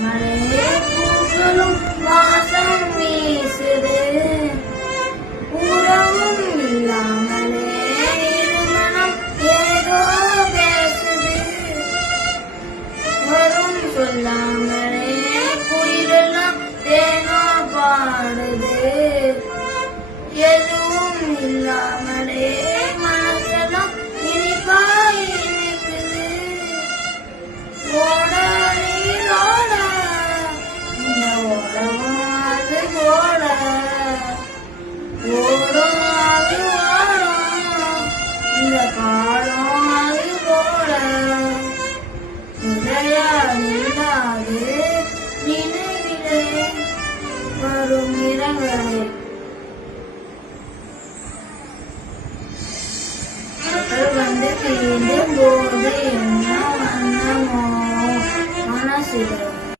மழையே பூக்களும் வாசம் வீசுது, உறவும் இல்லாமலே இருமனம் ஏதோ பேசுது, வரும் சொல்லாமலே குயிலெல்லாம் தேனா பாடுது, எதுவும் இல்லாம